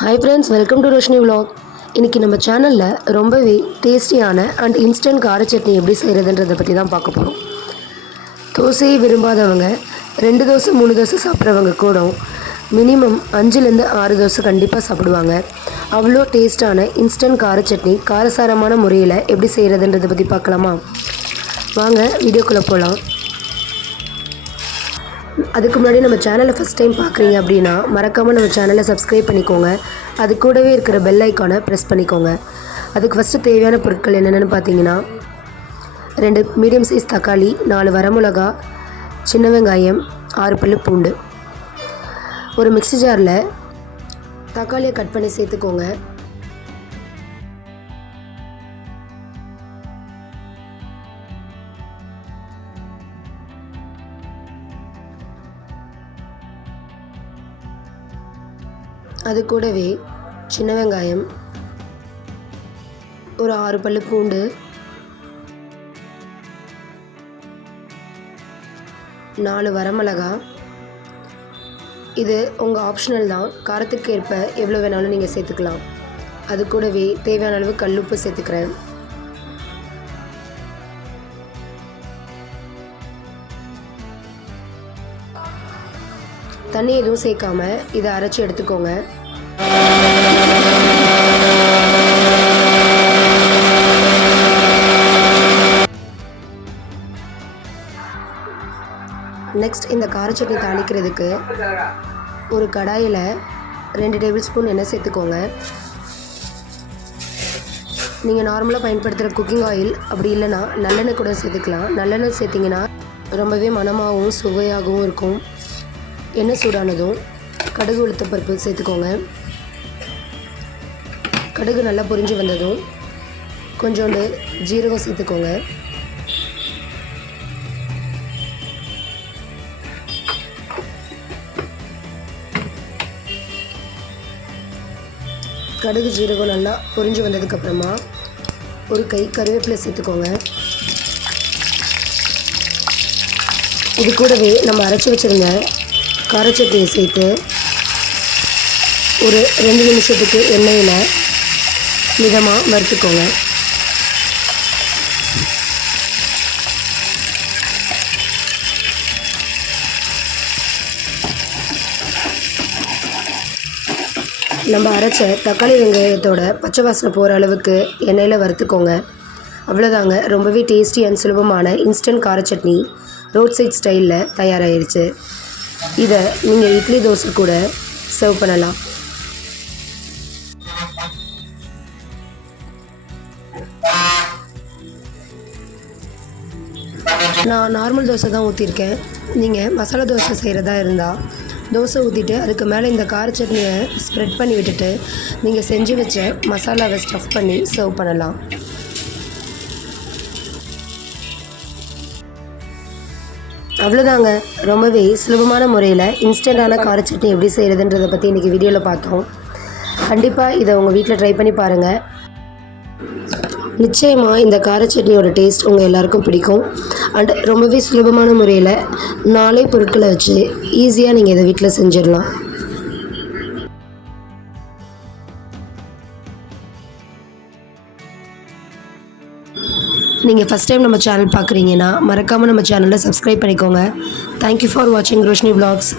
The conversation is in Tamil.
Hi friends welcome to Roshini vlog இன்றைக்கி நம்ம சேனலில் ரொம்பவே டேஸ்டியான அண்ட் இன்ஸ்டன்ட் கார சட்னி எப்படி செய்கிறதுன்றதை பற்றி தான் பார்க்க போகிறோம் தோசையை விரும்பாதவங்க ரெண்டு தோசை மூணு தோசை சாப்பிட்றவங்க கூட மினிமம் அஞ்சுலேருந்து ஆறு தோசை கண்டிப்பாக சாப்பிடுவாங்க. அவ்வளோ டேஸ்டான இன்ஸ்டன்ட் கார சட்னி காரசாரமான முறையில் எப்படி செய்கிறதுன்றதை பற்றி பார்க்கலாமா? வாங்க வீடியோக்குள்ளே போகலாம் அதுக்கு முன்னாடி நம்ம சேனலை ஃபஸ்ட் டைம் பார்க்குறீங்க அப்படின்னா மறக்காமல் நம்ம சேனலை சப்ஸ்கிரைப் பண்ணிக்கோங்க. அது கூடவே இருக்கிற பெல் ஐக்கானை ப்ரெஸ் பண்ணிக்கோங்க. அதுக்கு ஃபஸ்ட்டு தேவையான பொருட்கள் என்னென்னு பார்த்தீங்கன்னா ரெண்டு மீடியம் சைஸ் தக்காளி நாலு வரமிளகா சின்ன வெங்காயம் ஆறு பல்லு பூண்டு. ஒரு மிக்ஸி ஜாரில் தக்காளியை கட் பண்ணி சேர்த்துக்கோங்க. அது கூடவே சின்ன வெங்காயம் ஒரு ஆறு பல்லு பூண்டு நாலு வரமிளகா. இது உங்கள் ஆப்ஷனல் தான். காரத்துக்கு ஏற்ப எவ்வளோ வேணாலும் நீங்கள் சேர்த்துக்கலாம். அது கூடவே தேவையான அளவு கல்லுப்பு சேர்த்துக்கிறேன். தண்ணி எதுவும் சேர்க்காம இதை அரைச்சி எடுத்துக்கோங்க. நெக்ஸ்ட் இந்த கார சட்னி தாளிக்கிறதுக்கு ஒரு கடாயில் ரெண்டு டேபிள் ஸ்பூன் எண்ணெய் சேர்த்துக்கோங்க. நீங்கள் நார்மலாக பயன்படுத்துகிற குக்கிங் ஆயில் அப்படி இல்லைன்னா நல்லெண்ணெய் கூட சேர்த்துக்கலாம். நல்லெண்ணெய் சேர்த்திங்கன்னா ரொம்பவே மனமாகவும் சுவையாகவும் இருக்கும். எண்ணெய் சூடானதும் கடுகு உளுத்த பருப்பு சேர்த்துக்கோங்க. கடுகு நல்லா பொரிஞ்சு வந்ததும் கொஞ்சோண்டு ஜீரகம் சேர்த்துக்கோங்க. கடுகு ஜீரகம் நல்லா பொரிஞ்சு வந்ததுக்கப்புறமா ஒரு கை கருவேப்பிலை சேர்த்துக்கோங்க. இது கூடவே நம்ம அரைச்சி வச்சுருந்த காரச்சட்னியை சேர்த்து ஒரு ரெண்டு நிமிஷத்துக்கு எண்ணெயில் மிதமாக வறுத்துக்கோங்க. நம்ம அரைச்ச தக்காளி வெங்காயத்தோட பச்சை வாசனை போகிற அளவுக்கு எண்ணெயில் வறுத்துக்கோங்க. அவ்வளோதாங்க ரொம்பவே டேஸ்டி அண்ட் சுலபமான இன்ஸ்டன்ட் கார சட்னி. ரோட் சைட் ஸ்டைலில் தயாராகிருச்சு இதை நீங்கள் இட்லி தோசை கூட சர்வ் பண்ணலாம். நான் நார்மல் தோசை தான் ஊற்றிருக்கேன் நீங்கள் மசாலா தோசை செய்கிறதா இருந்தால் தோசை ஊற்றிட்டு அதுக்கு மேலே இந்த கார சட்னியை ஸ்ப்ரெட் பண்ணி விட்டுட்டு நீங்கள் செஞ்சு வச்ச மசாலாவை ஸ்டஃப் பண்ணி சர்வ் பண்ணலாம். அவ்வளோதாங்க ரொம்பவே சுலபமான முறையில் இன்ஸ்டண்ட்டான கார சட்னி எப்படி செய்கிறதுன்றதை பற்றி இன்றைக்கி வீடியோவில் பார்த்தோம். கண்டிப்பாக இதை உங்கள் வீட்டில் ட்ரை பண்ணி பாருங்கள் நிச்சயமாக இந்த கார சட்னியோட டேஸ்ட் உங்கள் எல்லாருக்கும் பிடிக்கும். அண்ட் ரொம்பவே சுலபமான முறையில் நாலே பொருட்களை வச்சு ஈஸியாக நீங்கள் இதை வீட்டில் செஞ்சிடலாம். நீங்கள் ஃபஸ்ட் டைம் நம்ம சேனல் பார்க்குறீங்கன்னா மறக்காமல் நம்ம சேனலை சப்ஸ்கிரைப் பண்ணிக்கோங்க. தேங்க்யூ ஃபார் வாட்சிங் ரோஷினி பிளாக்ஸ்